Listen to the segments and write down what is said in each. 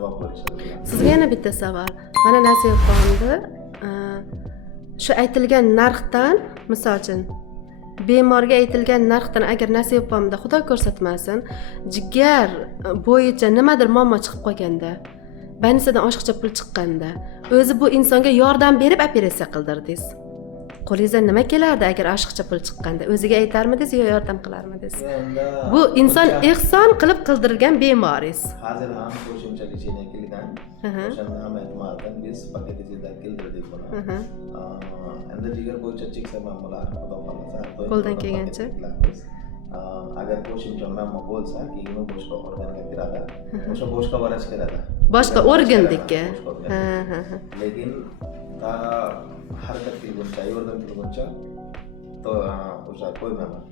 javob berishadi. Sizga yana bitta savol. Mana Nasiba opamni shu aytilgan narxdan, misol uchun bemorga aytilgan narxdan agar Nasiba opamda Xudo ko'rsatmasin, jigar bo'yicha nimadir muammo chiqib qolganda, banisidan oshiqcha pul chiqqanda, o'zi bu insonga yordam berib operatsiya qildirdingiz. Qo'lingizdan nima kelardi agar oshiqcha pul chiqqanda? O'ziga aytarmidingiz yo yordam qilarmidingiz? Bu inson ehson qilib qildirgan bemoringiz. Hozir ham qo'shimcha lecheniya qilgan. O'shani ham aytmadim, biz paketida keltirdik buni. Endi jigar bo'yicha cheksa muammolar Xudo xolasa qo'ldan kelgancha. Agar qo'shimcha muammo bo'lsa, keyin u boshqa organga kiradi. O'sha boshqa vrach kiradi. Boshqa organdagi. Lekin harakat qilguncha, yordam qilguncha o'sha qo'ymayman.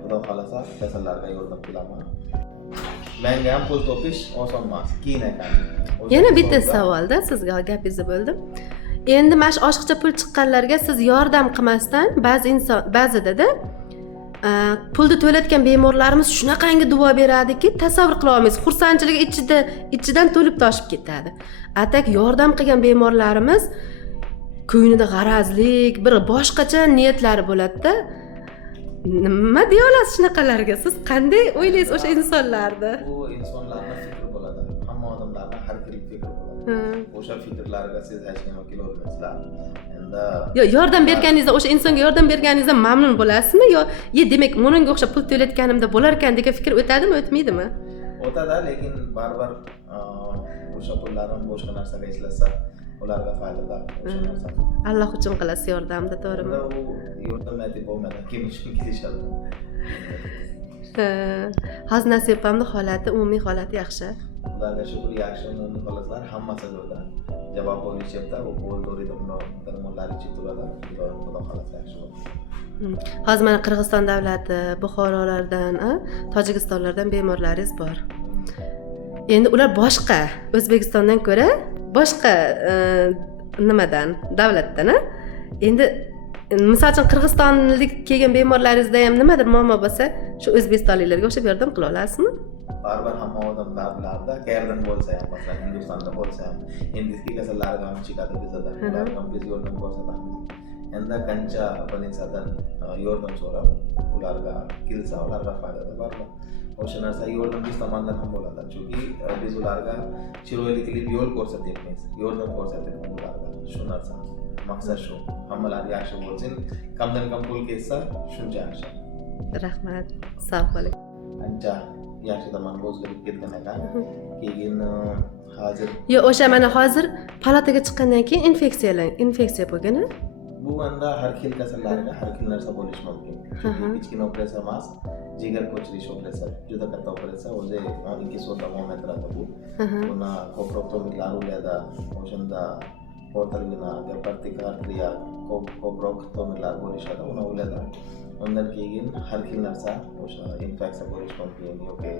Xudo xolasa kasallarga yordam qilaman. Menga ham pul topish oson emas, qiyin ekan. Yana bitta savolda sizga gapingizni bo'ldim. Endi mana shu oshiqcha pul chiqqanlarga siz yordam qilmasdan ba'zida pulni to'latgan bemorlarimiz shunaqangi duo beradiki, tasavvur qila olmaysiz. Xursandchilik ichidan to'lib toshib ketadi. Atak yordam qilgan bemorlarimiz ko'nglida g'arazlik, bir boshqacha niyatlari bo'ladi-da. Nima deya olasiz shunaqalarga? Siz qanday o'ylaysiz o'sha insonlarni? Bu insonlarning fikri bo'ladi. Hamma odamlarning har xil fikri bo'ladi. O'sha fikrlarga siz hech nima qila olmaysizlar. Endi yordam berganingizda, o'sha insonga yordam berganingizda mamnun bo'lasizmi yo demak, menga o'xshab pul to'latganimda bo'lar ekan degan fikr o'tadimi, o'tmaydimi? O'tadi, lekin baribir o'sha pullarni boshqa narsaga ishlatsa ularga foydali o'sha narsa. Alloh uchun qilasiz yordamni, to'g'rimi? U yordam aytib bo'lmaydi, kim uchun kelishadi. Hozir Nasiba opamning holati, umumiy holati yaxshi. Xudoga shukr, yaxshi, umumiy holatlar hammasi joyida. Javob olishyapti, u bo'ldi darmonlar ichib turadi. Xudo xolasa yaxshi bo'ladi. Hozir mana Qirg'iziston davlati, Buxorolardan, Tojikistonlardan bemorlaringiz bor. Endi ular boshqa, O'zbekistondan ko'ra boshqa nimadan, davlatdan. Endi misol uchun Qirg'izistonlik kelgan bemorlaringizda ham nimadir muammo bo'lsa, shu o'zbekistonliklarga o'xshab yordam qila olasizmi? Baribir hamma odamlarda qayerdan bo'lsa ham, masalan Hindistonda bo'lsa ham, hindiston kasallarga ham chiqadi bizda, ularga ham biz yordam ko'rsatamiz. Endi qancha больницаdan yordam so'rab, ularga kelsa, ularga foydali bormi? O'sha narsa yordam biz tomonidan ham bo'ladi. Chunki biz ularga chiroyli qilib yo'l ko'rsatyapmiz, yordam ko'rsatyapmiz ularga. Shu narsa. Maqsad shu. Hammalar yaxshi bo'lsin. Kamdan kam pul ketsa, shuncha yaxshi. Rahmat. Sog' bo'ling. Ancha yaxshi tomonga o'zgarib ketgan ekan. Keyin hozir o'sha mana hozir palataga chiqqandan keyin infeksiya bo'lgan-a? Bu endi har xil kasallarga har xil narsa bo'lishi mumkin. Chunki kichkina operatsiya emas, jigar ko'chirish operatsiya, juda katta operatsiya, o'zi 12 soat davom ettiradi bu. Buni ko'proq tomiklar bo'ladi, o'shanda portalgina, gepatik arteriya, ko'proq tomiklar bo'lishadi, uni bo'ladi. Undan keyin har xil narsa, o'sha infeksiya bo'lishi mumkin yoki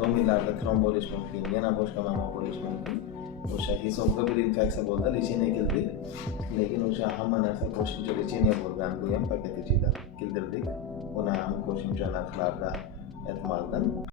tomiklarda trom bo'lishi mumkin, yana boshqa muammo bo'lishi mumkin. O'sha hisobga bir infeksiya bo'ldi, lecheniya keldi. Lekin o'sha hamma narsa qo'shimcha lecheniya bo'lgan, bu ham paket ichida keltirdik. Buni ham qo'shimcha narxlarda aytmadim.